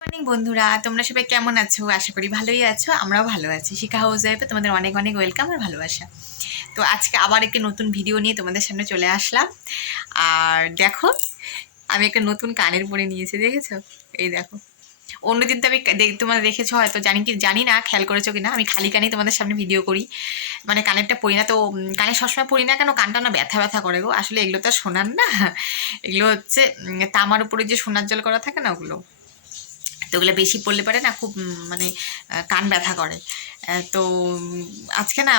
Morning বন্ধুরা, তোমরা সবাই কেমন আছো? আশা করি ভালোই আছো। আমরাও ভালো আছি। শিখা হাউস ওয়াইফে তোমাদের অনেক অনেক ওয়েলকাম আর ভালোবাসা। তো আজকে আবার একটি নতুন ভিডিও নিয়ে তোমাদের সামনে চলে আসলাম। আর দেখো, আমি একটা নতুন কানের পরে নিয়েছি, দেখেছো? এই দেখো। অন্যদিন তো আমি তোমরা দেখেছো হয়তো, জানি না খেয়াল করেছো কিনা, আমি খালি কানেই তোমাদের সামনে ভিডিও করি, মানে কানেরটা পরি না। তো কানে সবসময় পরি না কেন, কানটা না ব্যথা ব্যথা করে গো। আসলে এগুলো তো আর সোনার না, এগুলো হচ্ছে তামার উপরে যে সোনার জল করা থাকে না, ওগুলো। তো ওগুলো বেশি পড়লে পারে না, খুব মানে কান ব্যথা করে। তো আজকে না,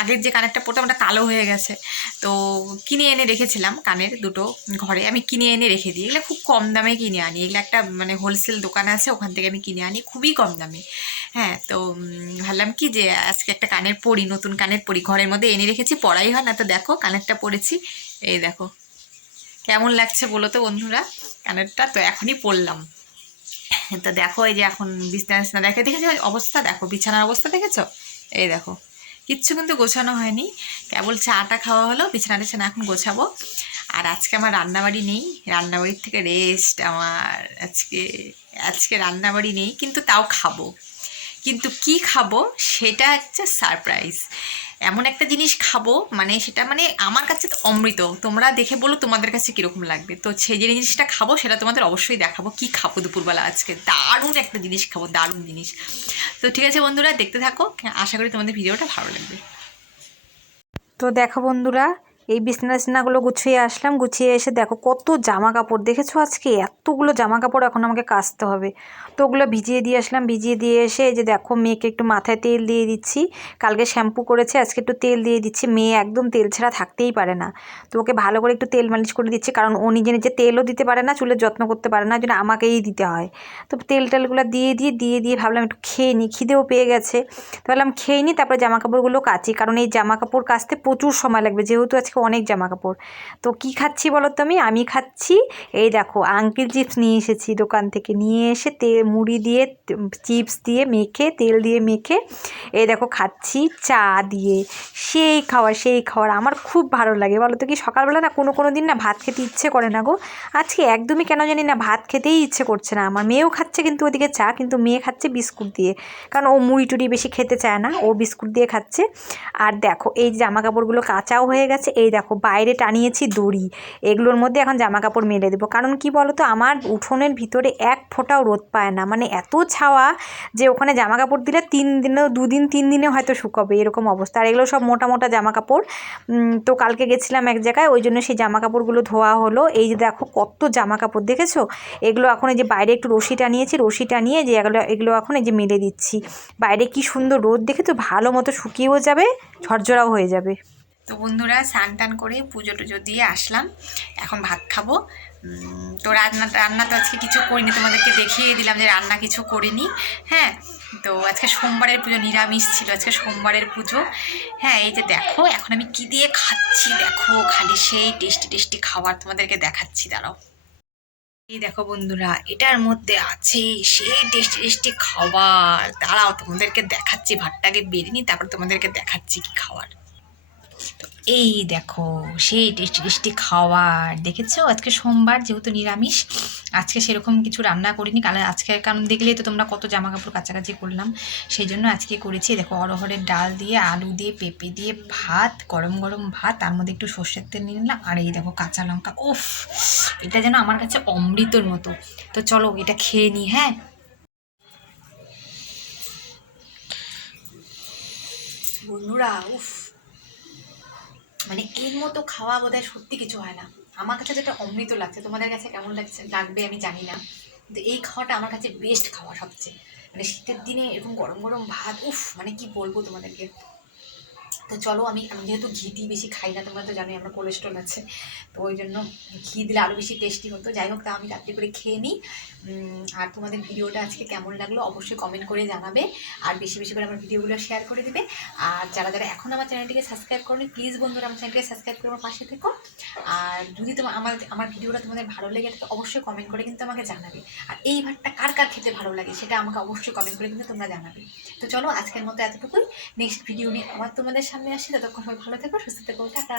আগের যে কানেরটা পরতাম ওটা কালো হয়ে গেছে। তো কিনে এনে রেখেছিলাম কানের দুটো ঘরে, আমি কিনে এনে রেখে দিই। এগুলো খুব কম দামে কিনে আনি, এগুলো একটা মানে হোলসেল দোকান আছে, ওখান থেকে আমি কিনে আনি খুবই কম দামে। হ্যাঁ, তো ভাবলাম কি যে আজকে একটা কানের পরি, নতুন কানের পরি, ঘরের মধ্যে এনে রেখেছি, পরাই হয় না। তো দেখো কানেরটা পরেছি, এই দেখো কেমন লাগছে বলো তো বন্ধুরা কানেরটা। তো এখনই পরলাম। তো দেখো, এই যে এখন বিছানা দেখেছো অবস্থা, দেখো বিছানার অবস্থা দেখেছো? এই দেখো, কিচ্ছু কিন্তু গোছানো হয়নি, কেবল চাটা খাওয়া হলো, বিছানা টিছানা এখন গোছাবো। আর আজকে আমার রান্নাবাড়ি নেই, রান্নাবাড়ির থেকে রেস্ট আমার আজকে। আজকে রান্নাবাড়ি নেই, কিন্তু তাও খাবো। কিন্তু কি খাবো সেটা হচ্ছে সারপ্রাইজ। এমন একটা জিনিস খাবো, মানে সেটা মানে আমার কাছে তো অমৃত। তোমরা দেখে বলো তোমাদের কাছে কীরকম লাগবে। তো সেই যে জিনিসটা খাবো সেটা তোমাদের অবশ্যই দেখাবো। কি খাবো দুপুরবেলা আজকে, দারুণ একটা জিনিস খাবো, দারুণ জিনিস। তো ঠিক আছে বন্ধুরা, দেখতে থাকো, আশা করি তোমাদের ভিডিওটা ভালো লাগবে। তো দেখো বন্ধুরা, এই বিছানাগুলো গুছিয়ে আসলাম। গুছিয়ে এসে দেখো কত জামা কাপড়, দেখেছো? আজকে এতগুলো জামা কাপড় এখন আমাকে কাচতে হবে। তো ওগুলো ভিজিয়ে দিয়ে আসলাম। ভিজিয়ে দিয়ে এসে এই যে দেখো, মেয়েকে একটু মাথায় তেল দিয়ে দিচ্ছি। কালকে শ্যাম্পু করেছে, আজকে একটু তেল দিয়ে দিচ্ছি। মেয়ে একদম তেল ছাড়া থাকতেই পারে না। তো ওকে ভালো করে একটু তেল মালিশ করে দিচ্ছি, কারণ ও নিজে নিজে তেলও দিতে পারে না, চুলের যত্ন করতে পারে না, ওই জন্য আমাকেই দিতে হয়। তো তেলগুলো দিয়ে ভাবলাম একটু খেয়ে নিই, খিদেও পেয়ে গেছে। তো ভাবলাম খেয়ে নিই, তারপরে জামা কাপড়গুলো কাচি, কারণ এই জামা কাপড় কাচতে প্রচুর সময় লাগবে, যেহেতু আজকে অনেক জামা কাপড়। তো কি খাচ্ছি বলো তো? আমি খাচ্ছি, এই দেখো আঙ্কেল চিপস নিয়ে এসেছি দোকান থেকে, নিয়ে এসে মুড়ি দিয়ে চিপস দিয়ে মেখে, তেল দিয়ে মেখে, এই দেখো খাচ্ছি চা দিয়ে। সেই খাওয়ার আমার খুব ভালো লাগে বলো তো। কি সকালবেলা না কোনো দিন না ভাত খেতে ইচ্ছে করে না গো। আজকে একদমই কেন জানি না ভাত খেতেই ইচ্ছে করছে না আমার। মেয়েও খাচ্ছে কিন্তু ওদিকে চা, কিন্তু মেয়ে খাচ্ছে বিস্কুট দিয়ে, কারণ ও মুড়ি টুড়ি বেশি খেতে চায় না, ও বিস্কুট দিয়ে খাচ্ছে। আর দেখো এই জামা কাপড়গুলো কাচাও হয়ে গেছে, এই দেখো বাইরে টানিয়েছি দড়ি, এগুলোর মধ্যে এখন জামা কাপড় মেলে দেবো। কারণ কি বলো তো, আমার উঠোনের ভিতরে এক ফোঁটাও রোদ পায় না, মানে এত ছাওয়া যে ওখানে জামা কাপড় দিলে 2 দিন 3 দিনে হয়তো শুকাবে, এরকম অবস্থা। আর এগুলো সব মোটা মোটা জামা কাপড়। তো কালকে গেছিলাম এক জায়গায়, ওই জন্য সেই জামা কাপড়গুলো ধোয়া হলো। এই যে দেখো কত জামা কাপড়, দেখেছো? এগুলো এখন এই যে বাইরে একটু রশি টানিয়েছি, রশি টানিয়ে যে এগুলো এখন এই যে মেলে দিচ্ছি। বাইরে কি সুন্দর রোদ, দেখে তো ভালো মতো শুকিয়েও যাবে, ঝরঝরাও হয়ে যাবে। তো বন্ধুরা, স্নান টান করে পুজো টুজো দিয়ে আসলাম, এখন ভাত খাবো। তো রান্না তো আজকে কিছু করিনি, তোমাদেরকে দেখিয়ে দিলাম যে রান্না কিছু করিনি। হ্যাঁ, তো আজকে সোমবারের পুজো, নিরামিষ ছিল আজকে সোমবারের পুজো। হ্যাঁ, এই যে দেখো এখন আমি কি দিয়ে খাচ্ছি, দেখো খালি সেই টেস্টি টেস্টি খাবার তোমাদেরকে দেখাচ্ছি, দাঁড়াও। এই দেখো বন্ধুরা, এটার মধ্যে আছে সেই টেস্টি টেস্টি খাবার, দাঁড়াও তোমাদেরকে দেখাচ্ছি। ভাতটাকে বেরিয়ে নিই, তারপর তোমাদেরকে দেখাচ্ছি কি খাবার। এই দেখো সেই টেস্টি টেস্টি খাবার, দেখেছো? আজকে সোমবার, যেহেতু নিরামিষ, আজকে সেরকম কিছু রান্না করিনি। কারণ দেখলেই তো তোমরা কত জামা কাপড় কাছাকাছি করলাম, সেই জন্য আজকে করেছি। দেখো অরহরের ডাল দিয়ে, আলু দিয়ে, পেঁপে দিয়ে ভাত, গরম গরম ভাত, তার মধ্যে একটু সর্ষের তেল নিয়ে নিলাম, আর এই দেখো কাঁচা লঙ্কা। ওফ, এটা যেন আমার কাছে অমৃতর মতো। তো চলো এটা খেয়ে নিই। হ্যাঁ বন্ধুরা, উফ, মানে এর মতো খাওয়া বোধহয় সত্যি কিছু হয় না। আমার কাছে যেটা অমৃত লাগছে, তোমাদের কাছে কেমন লাগবে আমি জানি না, কিন্তু এই খাওয়াটা আমার কাছে বেস্ট খাওয়া সবচেয়ে। মানে শীতের দিনে এরকম গরম গরম ভাত, উফ, মানে কি বলবো তোমাদেরকে। তো চলো, আমি যেহেতু ঘি বেশি খাই না, তোমরা তো জানোই আমার কোলেস্ট্রল আছে, তো ওই জন্য ঘি দিলে আরও বেশি টেস্টি হতো। যাই হোক, তা আমি রাত্রি করে খেয়ে নিই। আর তোমাদের ভিডিওটা আজকে কেমন লাগলো অবশ্যই কমেন্ট করে জানাবে, আর বেশি বেশি করে আমার ভিডিওগুলো শেয়ার করে দিবে। আর যারা যারা এখন আমার চ্যানেলটিকে সাবস্ক্রাইব করনি, প্লিজ বন্ধুরা আমার চ্যানেলটিকে সাবস্ক্রাইব করে আমার পাশে থেকো। আর যদি আমার ভিডিওটা তোমাদের ভালো লেগে থাকে, অবশ্যই কমেন্ট করে কিন্তু আমাকে জানাবে। আর এই ভাতটা কার কার খেতে ভালো লাগে সেটা আমাকে অবশ্যই কমেন্ট করে কিন্তু তোমরা জানাবে। তো চলো আজকের মতো এতটুকুই, নেক্সট ভিডিও নিয়ে আবার তোমাদের সামনে আসি। ততক্ষণ ভালো থেকো, সুস্থ থেকো, টাটা।